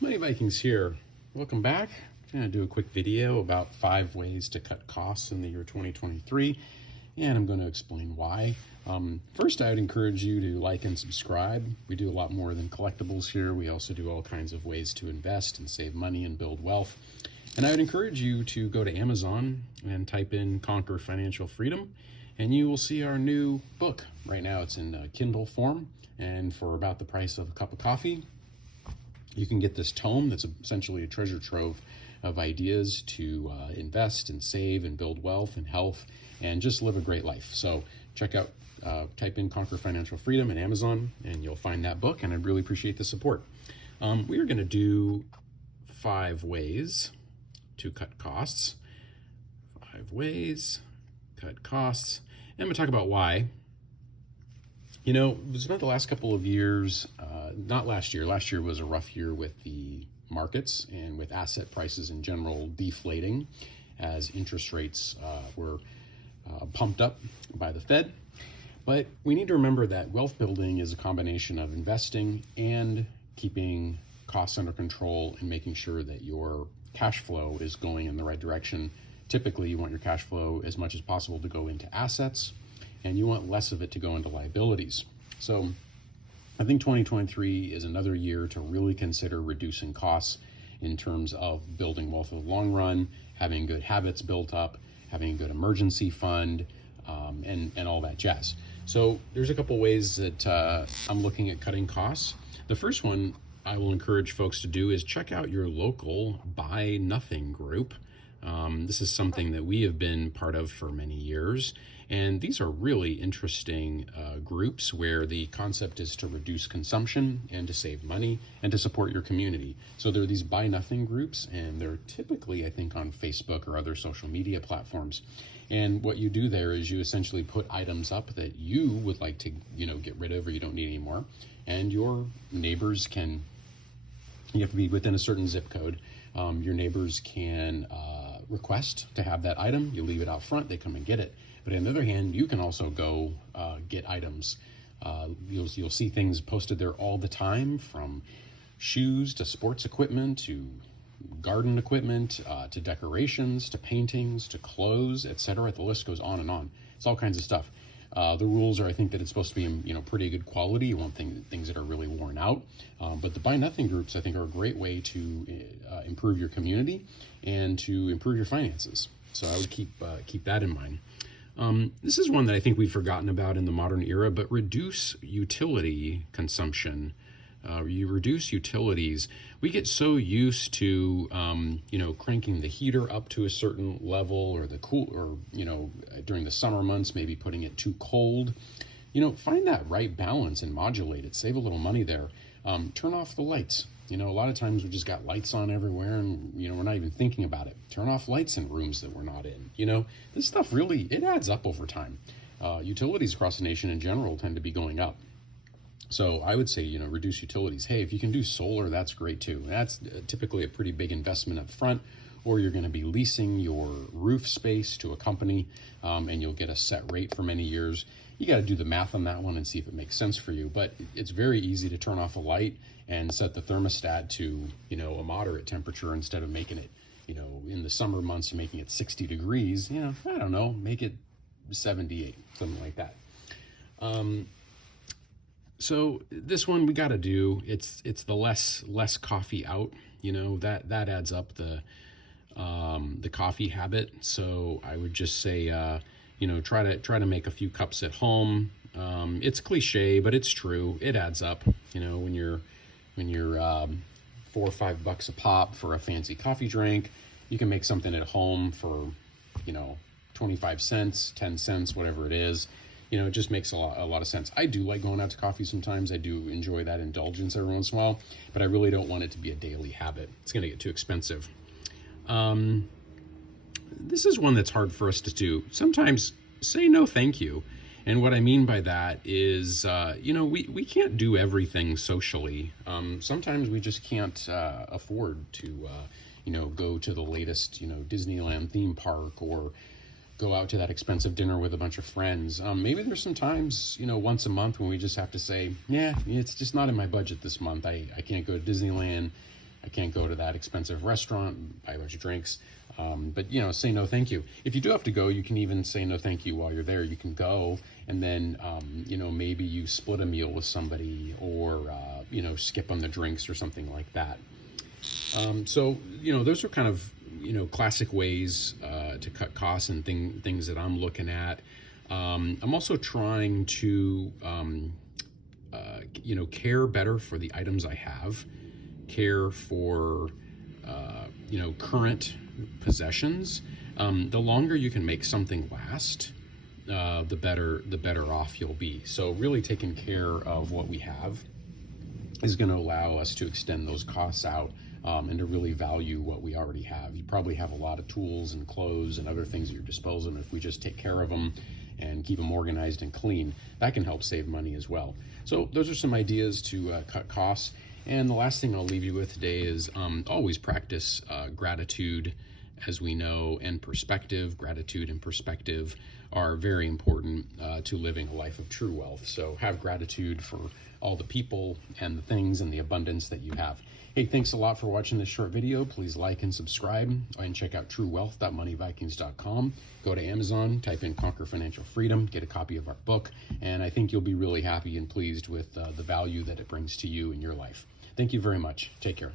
Money Vikings here. Welcome back. I'm going to do a quick video about 5 ways to cut costs in the year 2023, and I'm going to explain why. First, I would encourage you to like and subscribe. We do a lot more than collectibles here. We also do all kinds of ways to invest and save money and build wealth. And I would encourage you to go to Amazon and type in Conquer Financial Freedom, and you will see our new book. Right now it's in Kindle form, and for about the price of a cup of coffee, you can get this tome that's essentially a treasure trove of ideas to invest and save and build wealth and health and just live a great life. So check out, type in Conquer Financial Freedom in Amazon and you'll find that book, and I'd really appreciate the support. We are going to do 5 ways to cut costs. 5 ways, cut costs. And I'm going to talk about why. You know, we spent the last couple of years, not last year. Last year was a rough year with the markets and with asset prices in general deflating as interest rates were pumped up by the Fed. But we need to remember that wealth building is a combination of investing and keeping costs under control and making sure that your cash flow is going in the right direction. Typically, you want your cash flow as much as possible to go into assets, and you want less of it to go into liabilities. So I think 2023 is another year to really consider reducing costs in terms of building wealth in the long run, having good habits built up, having a good emergency fund, and all that jazz. So there's a couple ways that I'm looking at cutting costs. The first one I will encourage folks to do is check out your local Buy Nothing group. This is something that we have been part of for many years. And these are really interesting groups where the concept is to reduce consumption and to save money and to support your community. So there are these Buy Nothing groups, and they're typically, I think, on Facebook or other social media platforms. And what you do there is you essentially put items up that you would like to, get rid of or you don't need anymore. And your neighbors can, you have to be within a certain zip code. Your neighbors can request to have that item. You leave it out front, they come and get it. But on the other hand, you can also go get items. You'll see things posted there all the time, from shoes to sports equipment to garden equipment to decorations to paintings to clothes, etc. The list goes on and on. It's all kinds of stuff. The rules are, I think, that it's supposed to be in pretty good quality. You want things that are really worn out. But the Buy Nothing groups, I think, are a great way to improve your community and to improve your finances. So I would keep that in mind. This is one that I think we've forgotten about in the modern era, but reduce utility consumption. You reduce utilities. We get so used to, cranking the heater up to a certain level, or during the summer months, maybe putting it too cold. Find that right balance and modulate it. Save a little money there. Turn off the lights. A lot of times we just got lights on everywhere and, we're not even thinking about it. Turn off lights in rooms that we're not in. This stuff really, it adds up over time. Utilities across the nation in general tend to be going up. So I would say, reduce utilities. Hey, if you can do solar, that's great too. That's typically a pretty big investment up front, or you're going to be leasing your roof space to a company, and you'll get a set rate for many years. You got to do the math on that one and see if it makes sense for you. But it's very easy to turn off a light and set the thermostat to, a moderate temperature instead of making it, in the summer months, making it 60 degrees. I don't know, make it 78, something like that. So this one we got to do. It's the less coffee out. That adds up the coffee habit. So I would just say, try to make a few cups at home. It's cliche, but it's true. It adds up. When you're $4 or $5 a pop for a fancy coffee drink, you can make something at home for 25 cents, 10 cents, whatever it is. It just makes a lot of sense. I do like going out to coffee sometimes. I do enjoy that indulgence every once in a while, but I really don't want it to be a daily habit. It's going to get too expensive. This is one that's hard for us to do. Sometimes say no thank you. And what I mean by that is, we can't do everything socially. Sometimes we just can't afford to, go to the latest, Disneyland theme park, or go out to that expensive dinner with a bunch of friends. Maybe there's some times, once a month when we just have to say, yeah, it's just not in my budget this month. I can't go to Disneyland. I can't go to that expensive restaurant, buy a bunch of drinks. But say no thank you. If you do have to go, you can even say no thank you while you're there. You can go, and then maybe you split a meal with somebody, or skip on the drinks or something like that. So those are kind of classic ways to cut costs and things that I'm looking at. I'm also trying to care better for the items I have, care for current possessions. The longer you can make something last, the better off you'll be. So really taking care of what we have is going to allow us to extend those costs out, and to really value what we already have. You probably have a lot of tools and clothes and other things at your disposal, and if we just take care of them and keep them organized and clean, that can help save money as well. So those are some ideas to cut costs. And the last thing I'll leave you with today is always practice gratitude. As we know, and perspective. Gratitude and perspective are very important to living a life of true wealth. So have gratitude for all the people and the things and the abundance that you have. Hey, thanks a lot for watching this short video. Please like and subscribe, and check out truewealth.moneyvikings.com. Go to Amazon, type in Conquer Financial Freedom, get a copy of our book, and I think you'll be really happy and pleased with the value that it brings to you in your life. Thank you very much. Take care.